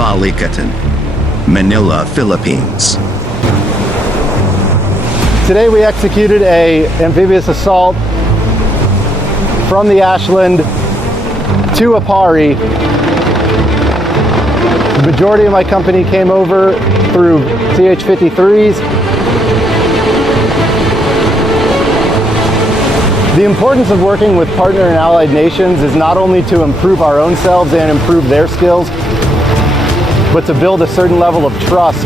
Balikatan, Manila, Philippines. Today we executed an amphibious assault from the Ashland to Apari. The majority of my company came over through CH-53s. The importance of working with partner and allied nations is not only to improve our own selves and improve their skills, but to build a certain level of trust,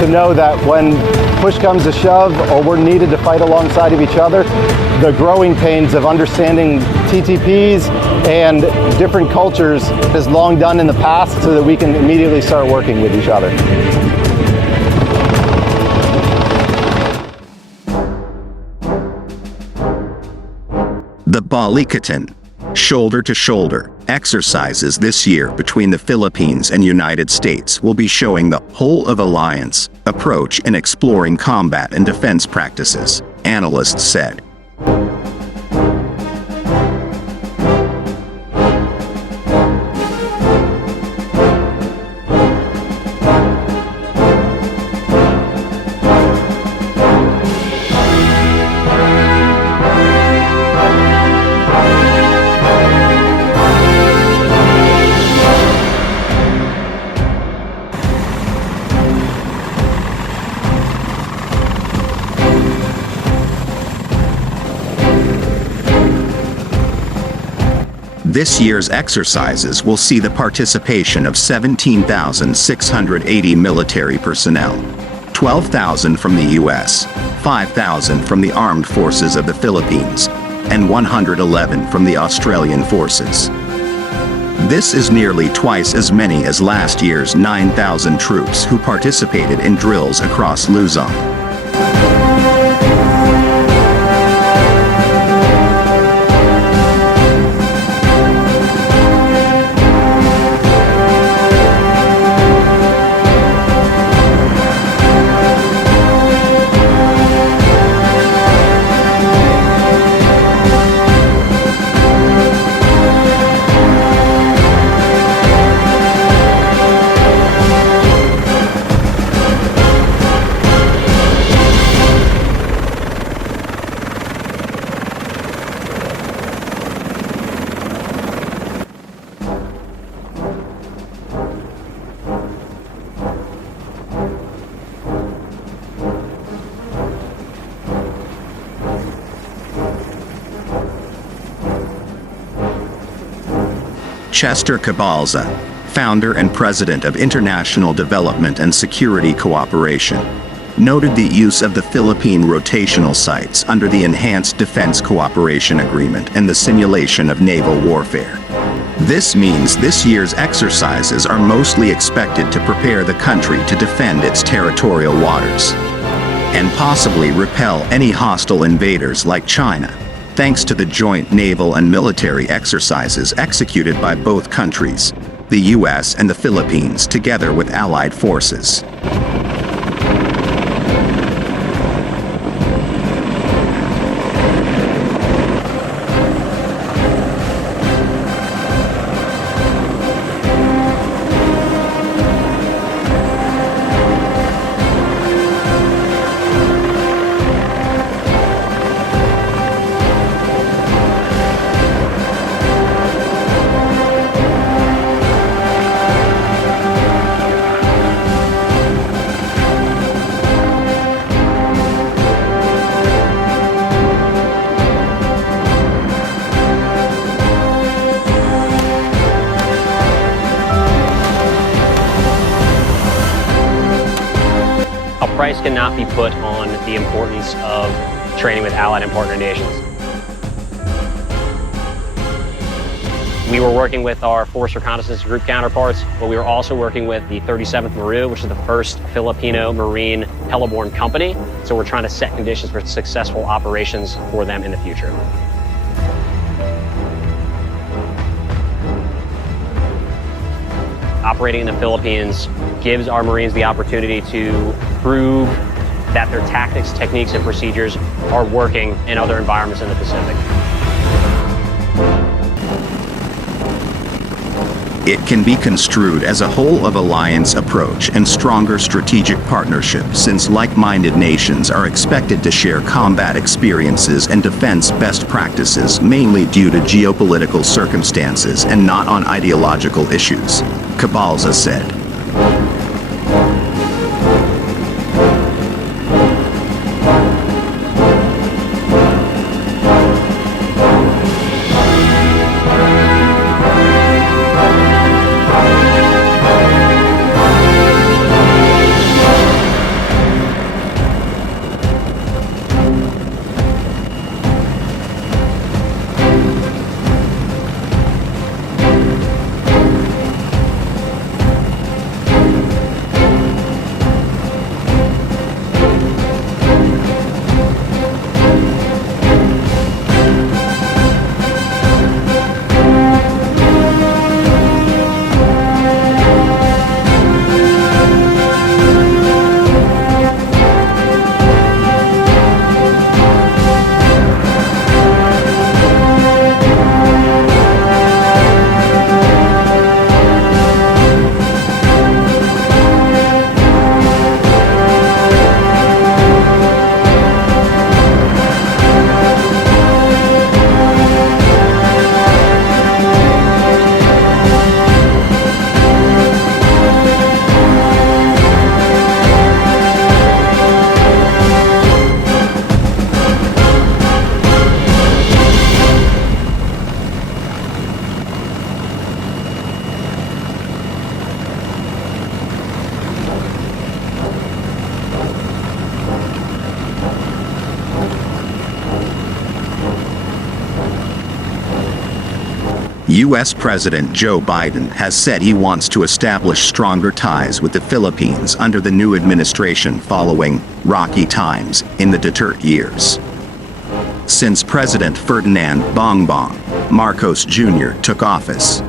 to know that when push comes to shove or we're needed to fight alongside of each other, the growing pains of understanding TTPs and different cultures is long done in the past so that we can immediately start working with each other. The Balikatan, shoulder-to-shoulder exercises this year between the Philippines and United States will be showing the whole-of-alliance approach in exploring combat and defense practices, analysts said. This year's exercises will see the participation of 17,680 military personnel, 12,000 from the U.S., 5,000 from the Armed Forces of the Philippines, and 111 from the Australian Forces. This is nearly twice as many as last year's 9,000 troops who participated in drills across Luzon. Chester Cabalza, founder and president of International Development and Security Cooperation, noted the use of the Philippine rotational sites under the Enhanced Defense Cooperation Agreement and the simulation of naval warfare. This means this year's exercises are mostly expected to prepare the country to defend its territorial waters and possibly repel any hostile invaders like China, thanks to the joint naval and military exercises executed by both countries, the U.S. and the Philippines, together with allied forces. A price cannot be put on the importance of training with allied and partner nations. We were working with our Force Reconnaissance Group counterparts, but we were also working with the 37th Maru, which is the first Filipino Marine heliborne company. So we're trying to set conditions for successful operations for them in the future. Operating in the Philippines gives our Marines the opportunity to prove that their tactics, techniques, and procedures are working in other environments in the Pacific. It can be construed as a whole-of-alliance approach and stronger strategic partnership, since like-minded nations are expected to share combat experiences and defense best practices, mainly due to geopolitical circumstances and not on ideological issues, Cabalza said. U.S. President Joe Biden has said he wants to establish stronger ties with the Philippines under the new administration following rocky times in the Duterte years. Since President Ferdinand Bongbong Marcos Jr. took office,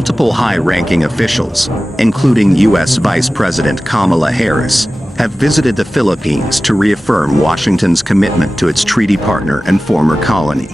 multiple high-ranking officials, including U.S. Vice President Kamala Harris, have visited the Philippines to reaffirm Washington's commitment to its treaty partner and former colony.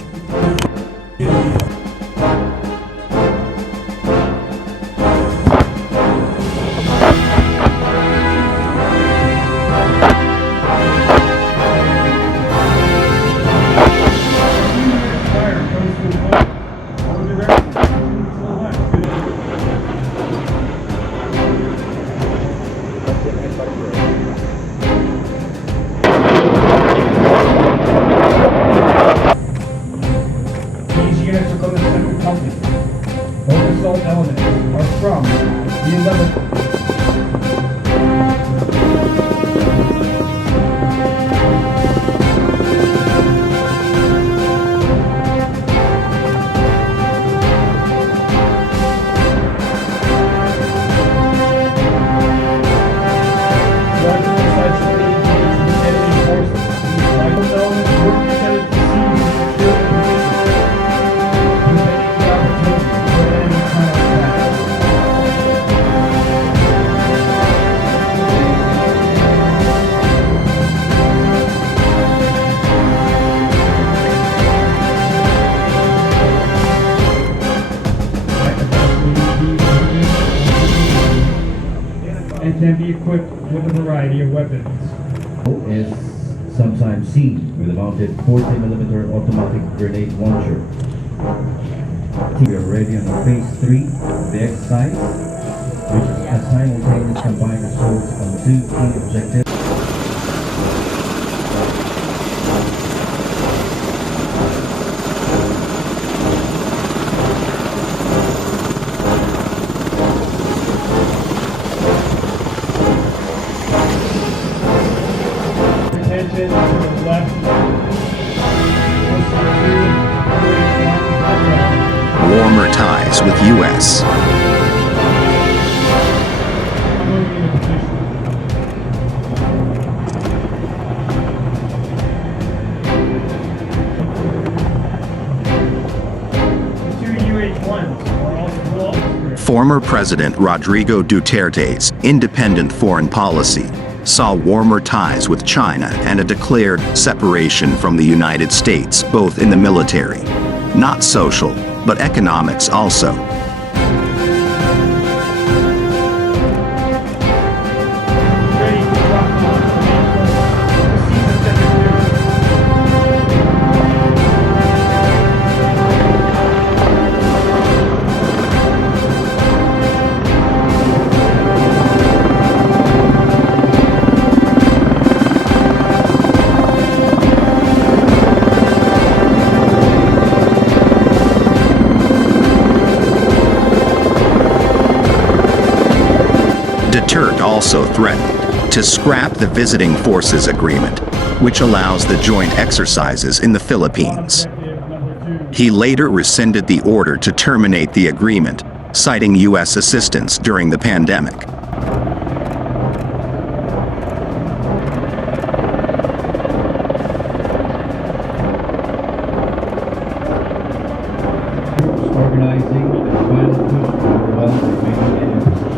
be equipped with a variety of weapons. Is sometimes seen with a mounted 40mm automatic grenade launcher. We are ready on phase 3 of the exercise, which is a simultaneous combined assault on 2 key objectives. Attention to the left. Warmer ties with U.S. Moving into position. The two UH-1s are also full upstream. Former President Rodrigo Duterte's independent foreign policy saw warmer ties with China and a declared separation from the United States, both in the military, not social, but economics also. Ready to drop on the season second. Duterte also threatened to scrap the Visiting Forces Agreement, which allows the joint exercises in the Philippines. He later rescinded the order to terminate the agreement, citing U.S. assistance during the pandemic. Organizing the final push to overwhelm the remaining enemy position.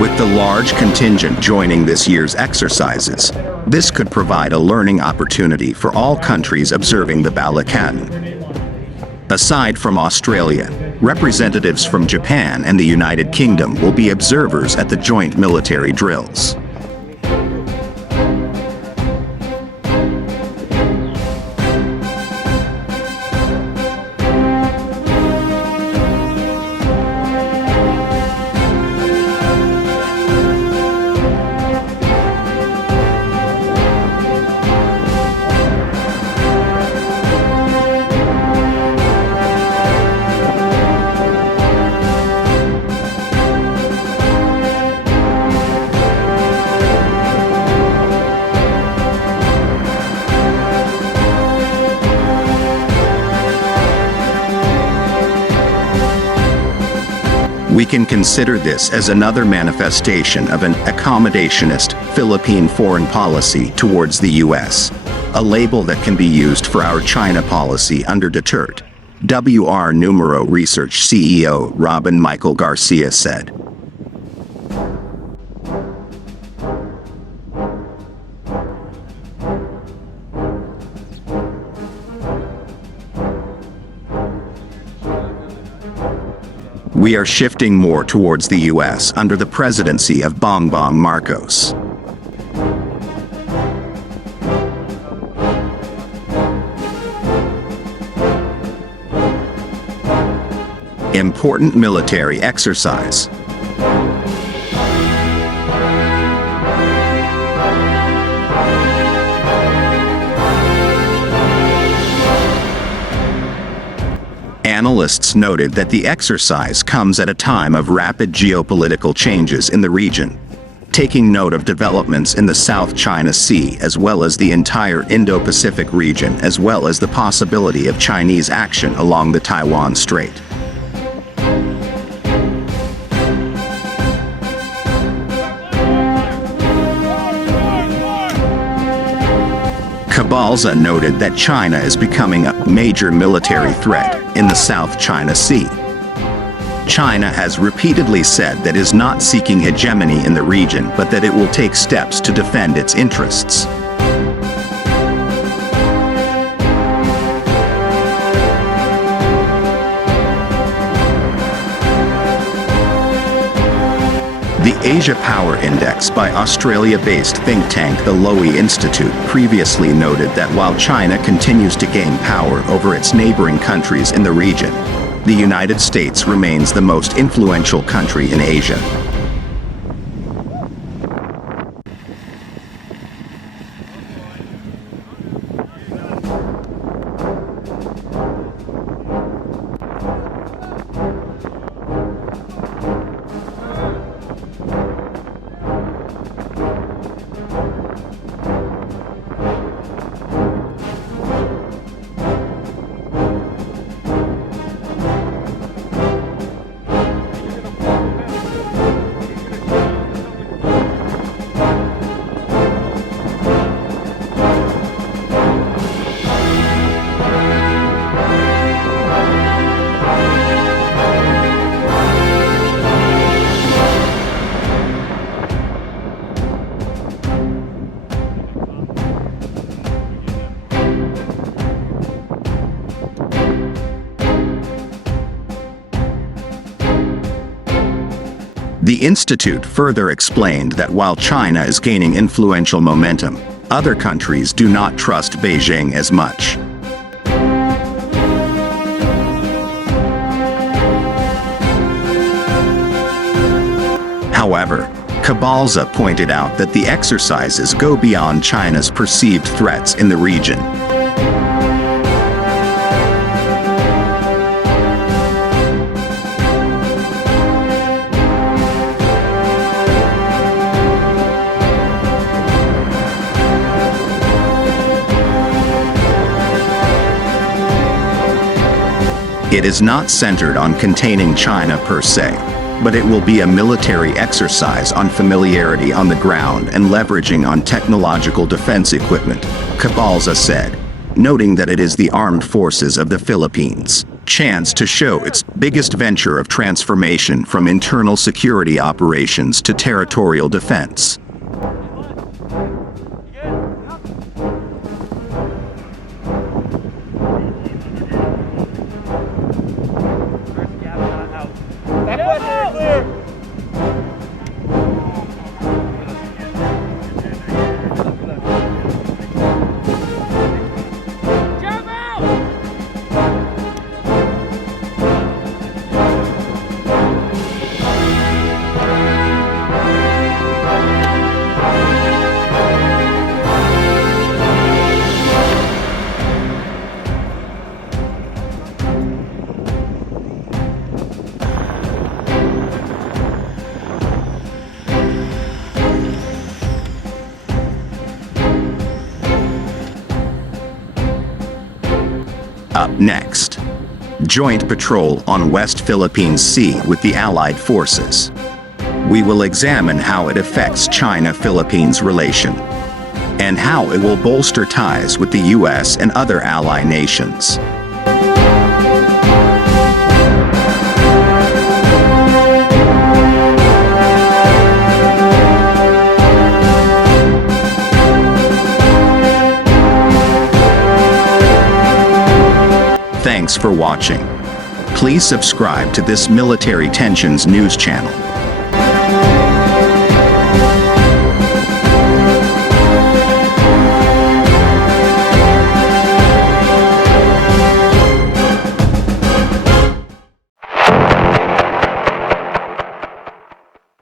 With the large contingent joining this year's exercises, this could provide a learning opportunity for all countries observing the Balikatan. Aside from Australia, representatives from Japan and the United Kingdom will be observers at the joint military drills. We can consider this as another manifestation of an accommodationist Philippine foreign policy towards the U.S., a label that can be used for our China policy under Duterte, WR Numero Research CEO Robin Michael Garcia said. We are shifting more towards the U.S. under the presidency of Bongbong Marcos. Important military exercise. Analysts noted that the exercise comes at a time of rapid geopolitical changes in the region, taking note of developments in the South China Sea as well as the entire Indo-Pacific region, as well as the possibility of Chinese action along the Taiwan Strait. Cabalza noted that China is becoming a major military threat in the South China Sea, China has repeatedly said that it is not seeking hegemony in the region, but that it will take steps to defend its interests. The Asia Power Index by Australia-based think tank the Lowy Institute previously noted that while China continues to gain power over its neighboring countries in the region, the United States remains the most influential country in Asia. The Institute further explained that while China is gaining influential momentum, other countries do not trust Beijing as much. However, Cabalza pointed out that the exercises go beyond China's perceived threats in the region. It is not centered on containing China per se, but it will be a military exercise on familiarity on the ground and leveraging on technological defense equipment, Cabalza said, noting that it is the armed forces of the Philippines' chance to show its biggest venture of transformation from internal security operations to territorial defense. Up next, joint patrol on West Philippine Sea with the Allied forces. We will examine how it affects China-Philippines relation and how it will bolster ties with the U.S. and other ally nations. Thanks for watching. Please subscribe to this Military Tensions news channel.